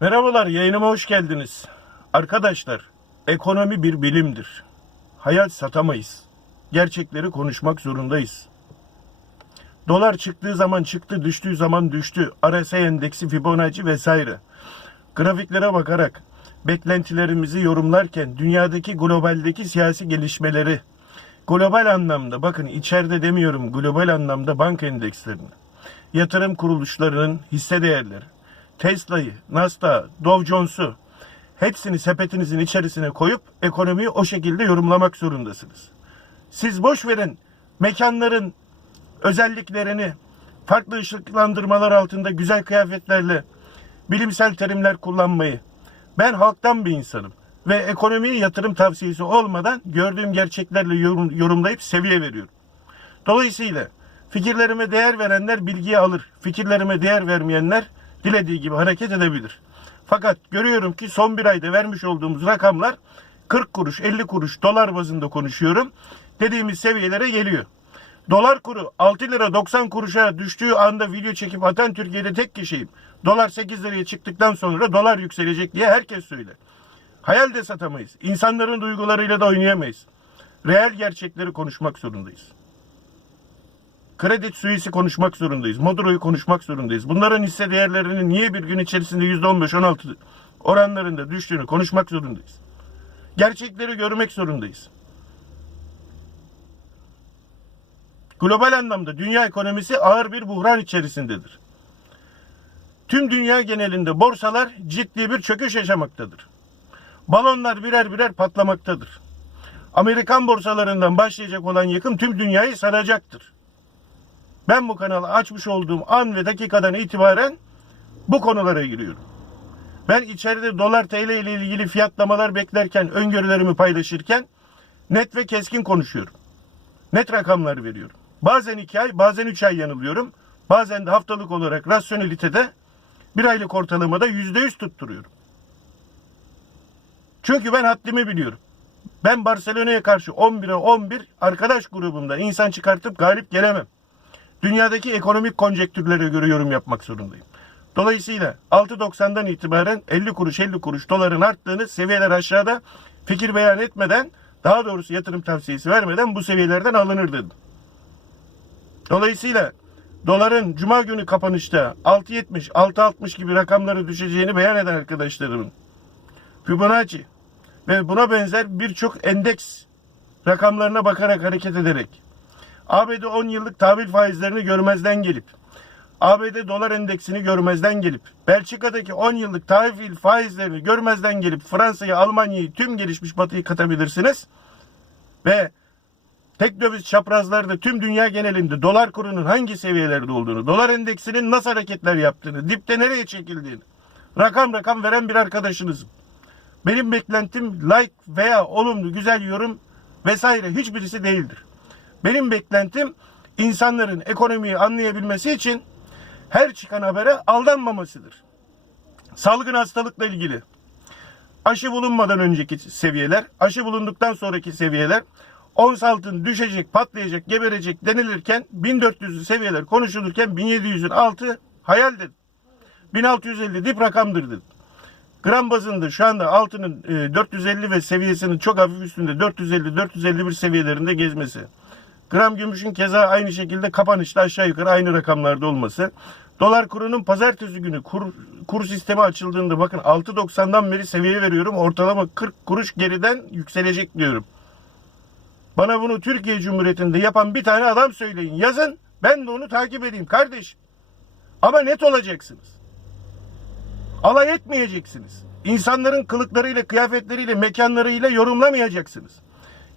Merhabalar, yayınıma hoş geldiniz. Arkadaşlar, ekonomi bir bilimdir. Hayal satamayız. Gerçekleri konuşmak zorundayız. Dolar çıktığı zaman çıktı, düştüğü zaman düştü. RSI endeksi, Fibonacci vesaire. Grafiklere bakarak beklentilerimizi yorumlarken dünyadaki globaldeki siyasi gelişmeleri global anlamda bakın içeride demiyorum global anlamda banka endekslerini yatırım kuruluşlarının hisse değerleri Tesla'yı, Nasdaq, Dow Jones'u hepsini sepetinizin içerisine koyup ekonomiyi o şekilde yorumlamak zorundasınız. Siz boş verin mekanların özelliklerini farklı ışıklandırmalar altında güzel kıyafetlerle bilimsel terimler kullanmayı. Ben halktan bir insanım ve ekonomiyi yatırım tavsiyesi olmadan gördüğüm gerçeklerle yorum- yorumlayıp seviye veriyorum. Dolayısıyla fikirlerime değer verenler bilgiyi alır. Fikirlerime değer vermeyenler dilediği gibi hareket edebilir. Fakat görüyorum ki son bir ayda vermiş olduğumuz rakamlar 40 kuruş, 50 kuruş dolar bazında konuşuyorum. Dediğimiz seviyelere geliyor. Dolar kuru 6 lira 90 kuruşa düştüğü anda video çekip atan Türkiye'de tek kişiyim. Dolar 8 liraya çıktıktan sonra dolar yükselecek diye herkes söyler. Hayal de satamayız. İnsanların duygularıyla da oynayamayız. Reel gerçekleri konuşmak zorundayız. Kredi Suisse konuşmak zorundayız. Modro'yu konuşmak zorundayız. Bunların hisse değerlerinin niye bir gün içerisinde %15-16 oranlarında düştüğünü konuşmak zorundayız. Gerçekleri görmek zorundayız. Global anlamda dünya ekonomisi ağır bir buhran içerisindedir. Tüm dünya genelinde borsalar ciddi bir çöküş yaşamaktadır. Balonlar birer birer patlamaktadır. Amerikan borsalarından başlayacak olan yıkım tüm dünyayı saracaktır. Ben bu kanalı açmış olduğum an ve dakikadan itibaren bu konulara giriyorum. Ben içeride dolar TL ile ilgili fiyatlamalar beklerken, öngörülerimi paylaşırken net ve keskin konuşuyorum. Net rakamlar veriyorum. Bazen iki ay, bazen üç ay yanılıyorum. Bazen de haftalık olarak rasyonelitede bir aylık ortalamada yüzde yüz tutturuyorum. Çünkü ben haddimi biliyorum. Ben Barcelona'ya karşı 11'e 11 arkadaş grubumda insan çıkartıp galip gelemem. Dünyadaki ekonomik konjektürlere göre yorum yapmak zorundayım. Dolayısıyla 6.90'dan itibaren 50 kuruş 50 kuruş doların arttığını seviyeler aşağıda fikir beyan etmeden daha doğrusu yatırım tavsiyesi vermeden bu seviyelerden alınır dedim. Dolayısıyla doların cuma günü kapanışta 6.70 6.60 gibi rakamları düşeceğini beyan eden arkadaşlarımın Fibonacci ve buna benzer birçok endeks rakamlarına bakarak hareket ederek ABD 10 yıllık tahvil faizlerini görmezden gelip ABD dolar endeksini görmezden gelip Belçika'daki 10 yıllık tahvil faizlerini görmezden gelip Fransa'yı, Almanya'yı, tüm gelişmiş batıyı katabilirsiniz. Ve tek döviz çaprazlarda tüm dünya genelinde dolar kurunun hangi seviyelerde olduğunu, dolar endeksinin nasıl hareketler yaptığını, dipte nereye çekildiğini rakam rakam veren bir arkadaşınızım. Benim beklentim like veya olumlu güzel yorum vesaire hiçbirisi değildir. Benim beklentim insanların ekonomiyi anlayabilmesi için her çıkan habere aldanmamasıdır. Salgın hastalıkla ilgili aşı bulunmadan önceki seviyeler, aşı bulunduktan sonraki seviyeler, ons altın düşecek, patlayacak, geberecek denilirken 1400'lü seviyeler konuşulurken 1700'ün altı hayaldir. 1650 dip rakamdır dedi. Gram bazında şu anda altının e, 450 ve seviyesinin çok hafif üstünde 450-451 seviyelerinde gezmesi. Gram gümüşün keza aynı şekilde kapanışta aşağı yukarı aynı rakamlarda olması. Dolar kurunun pazartesi günü kur, kur sistemi açıldığında bakın 6.90'dan beri seviye veriyorum. Ortalama 40 kuruş geriden yükselecek diyorum. Bana bunu Türkiye Cumhuriyeti'nde yapan bir tane adam söyleyin. Yazın ben de onu takip edeyim kardeşim. Ama net olacaksınız. Alay etmeyeceksiniz. İnsanların kılıklarıyla, kıyafetleriyle, mekanlarıyla yorumlamayacaksınız.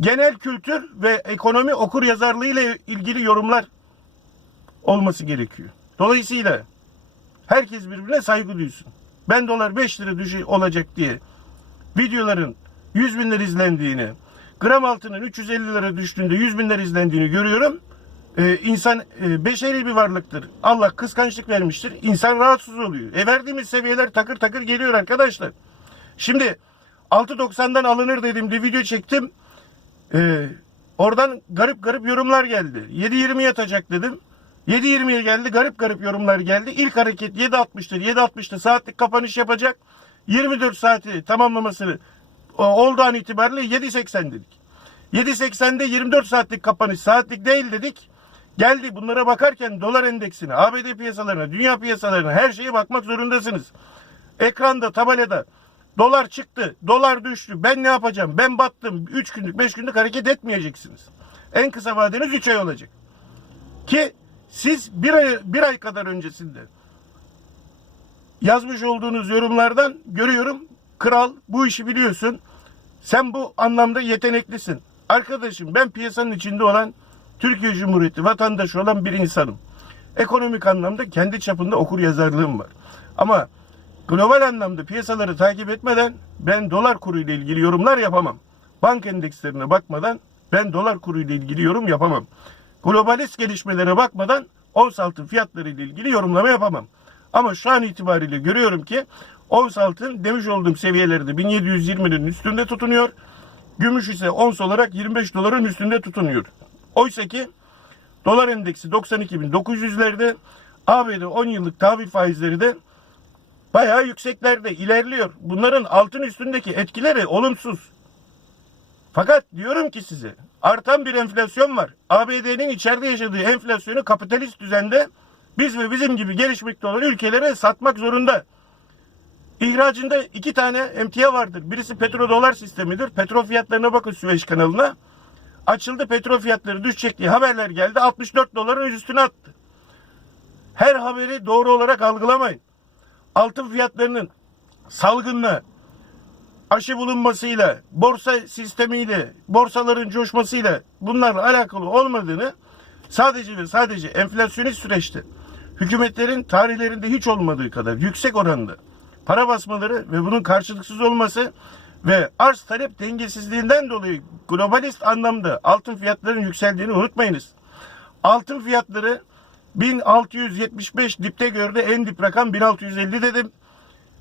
Genel kültür ve ekonomi okur yazarlığı ile ilgili yorumlar olması gerekiyor. Dolayısıyla herkes birbirine saygı duysun. Ben dolar 5 lira düşü olacak diye videoların 100 binler izlendiğini, gram altının 350 lira düştüğünde 100 binler izlendiğini görüyorum. Ee, insan e, beşeri bir varlıktır. Allah kıskançlık vermiştir. İnsan rahatsız oluyor. E verdiğimiz seviyeler takır takır geliyor arkadaşlar. Şimdi 6.90'dan alınır dedim bir video çektim. Ee, oradan garip garip yorumlar geldi. 7.20 yatacak dedim. 7.20'ye geldi. Garip garip yorumlar geldi. İlk hareket 7.60'tır. 7.60'da saatlik kapanış yapacak. 24 saati tamamlamasını o- olduğu an itibariyle 7.80 dedik. 7.80'de 24 saatlik kapanış saatlik değil dedik. Geldi bunlara bakarken dolar endeksine, ABD piyasalarına, dünya piyasalarına her şeye bakmak zorundasınız. Ekranda, tabelada dolar çıktı, dolar düştü. Ben ne yapacağım? Ben battım. 3 günlük, 5 günlük hareket etmeyeceksiniz. En kısa vadeniz 3 ay olacak. Ki siz bir ay, bir ay kadar öncesinde yazmış olduğunuz yorumlardan görüyorum. Kral bu işi biliyorsun. Sen bu anlamda yeteneklisin. Arkadaşım ben piyasanın içinde olan Türkiye Cumhuriyeti vatandaşı olan bir insanım. Ekonomik anlamda kendi çapında okur yazarlığım var. Ama global anlamda piyasaları takip etmeden ben dolar kuru ile ilgili yorumlar yapamam. Bank endekslerine bakmadan ben dolar kuru ile ilgili yorum yapamam. Globalist gelişmelere bakmadan ons altın fiyatları ile ilgili yorumlama yapamam. Ama şu an itibariyle görüyorum ki ons altın demiş olduğum seviyelerde 1720'nin üstünde tutunuyor. Gümüş ise ons olarak 25 doların üstünde tutunuyor. Oysa ki dolar endeksi 92.900'lerde ABD 10 yıllık tahvil faizleri de bayağı yükseklerde ilerliyor. Bunların altın üstündeki etkileri olumsuz. Fakat diyorum ki size artan bir enflasyon var. ABD'nin içeride yaşadığı enflasyonu kapitalist düzende biz ve bizim gibi gelişmekte olan ülkelere satmak zorunda. İhracında iki tane emtia vardır. Birisi petrodolar sistemidir. Petrol fiyatlarına bakın Süveyş kanalına. Açıldı petrol fiyatları düşecek diye haberler geldi. 64 doların üstüne attı. Her haberi doğru olarak algılamayın. Altın fiyatlarının salgınla, aşı bulunmasıyla, borsa sistemiyle, borsaların coşmasıyla bunlarla alakalı olmadığını sadece ve sadece enflasyonist süreçte hükümetlerin tarihlerinde hiç olmadığı kadar yüksek oranda para basmaları ve bunun karşılıksız olması ve arz talep dengesizliğinden dolayı globalist anlamda altın fiyatlarının yükseldiğini unutmayınız. Altın fiyatları 1675 dipte gördü. En dip rakam 1650 dedim.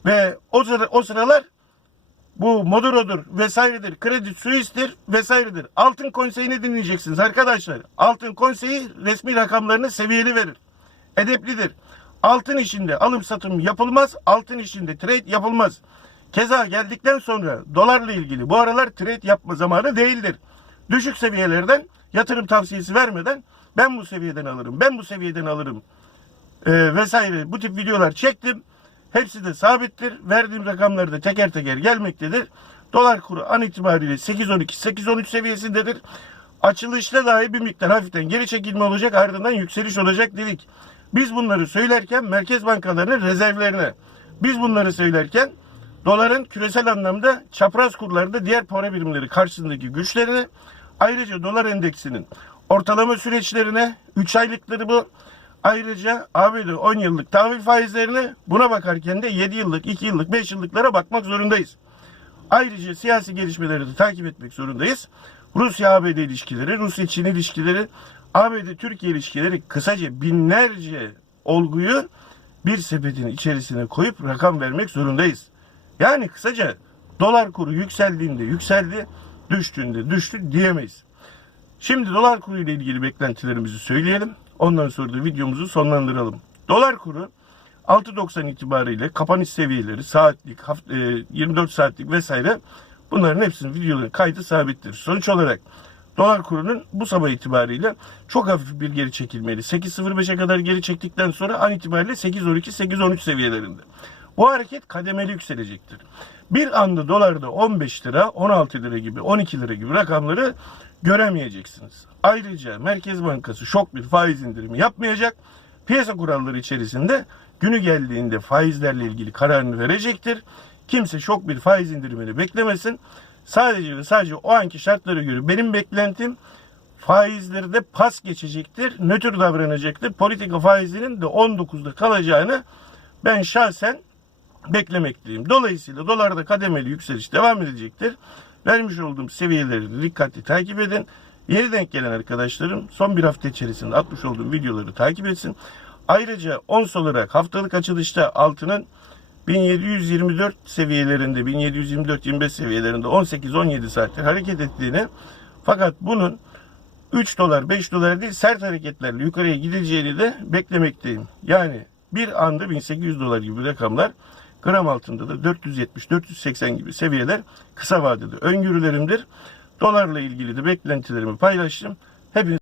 Ve o, sıra, o sıralar bu Moduro'dur vesairedir, Kredi Suisse'dir vesairedir. Altın konseyini dinleyeceksiniz arkadaşlar. Altın konseyi resmi rakamlarını seviyeli verir. Edeplidir. Altın işinde alım satım yapılmaz, altın işinde trade yapılmaz. Keza geldikten sonra dolarla ilgili bu aralar trade yapma zamanı değildir. Düşük seviyelerden yatırım tavsiyesi vermeden ben bu seviyeden alırım, ben bu seviyeden alırım e, vesaire bu tip videolar çektim. Hepsi de sabittir. Verdiğim rakamları da teker teker gelmektedir. Dolar kuru an itibariyle 8.12, 8.13 seviyesindedir. Açılışta dahi bir miktar hafiften geri çekilme olacak ardından yükseliş olacak dedik. Biz bunları söylerken merkez bankalarının rezervlerine, biz bunları söylerken doların küresel anlamda çapraz kurlarda diğer para birimleri karşısındaki güçlerine, ayrıca dolar endeksinin ortalama süreçlerine, 3 aylıkları bu, Ayrıca ABD 10 yıllık tahvil faizlerine buna bakarken de 7 yıllık, 2 yıllık, 5 yıllıklara bakmak zorundayız. Ayrıca siyasi gelişmeleri de takip etmek zorundayız. Rusya-ABD ilişkileri, Rusya-Çin ilişkileri, ABD-Türkiye ilişkileri kısaca binlerce olguyu bir sepetin içerisine koyup rakam vermek zorundayız. Yani kısaca dolar kuru yükseldiğinde yükseldi, düştüğünde düştü diyemeyiz. Şimdi dolar kuru ile ilgili beklentilerimizi söyleyelim. Ondan sonra da videomuzu sonlandıralım. Dolar kuru 6.90 itibariyle kapanış seviyeleri saatlik, haft- e, 24 saatlik vesaire bunların hepsinin videoların kaydı sabittir. Sonuç olarak dolar kurunun bu sabah itibariyle çok hafif bir geri çekilmeli. 8.05'e kadar geri çektikten sonra an itibariyle 8.12, 8.13 seviyelerinde. Bu hareket kademeli yükselecektir. Bir anda dolarda 15 lira, 16 lira gibi, 12 lira gibi rakamları göremeyeceksiniz. Ayrıca Merkez Bankası şok bir faiz indirimi yapmayacak. Piyasa kuralları içerisinde günü geldiğinde faizlerle ilgili kararını verecektir. Kimse şok bir faiz indirimini beklemesin. Sadece ve sadece o anki şartlara göre benim beklentim faizleri de pas geçecektir. Nötr davranacaktır. Politika faizinin de 19'da kalacağını ben şahsen beklemekteyim. Dolayısıyla dolarda kademeli yükseliş devam edecektir. Vermiş olduğum seviyeleri dikkatli takip edin. Yeni denk gelen arkadaşlarım son bir hafta içerisinde atmış olduğum videoları takip etsin. Ayrıca ons olarak haftalık açılışta altının 1724 seviyelerinde 1724-25 seviyelerinde 18-17 saattir hareket ettiğini fakat bunun 3 dolar 5 dolar değil sert hareketlerle yukarıya gidileceğini de beklemekteyim. Yani bir anda 1800 dolar gibi rakamlar gram altında da 470-480 gibi seviyeler kısa vadede öngörülerimdir. Dolarla ilgili de beklentilerimi paylaştım. Hepiniz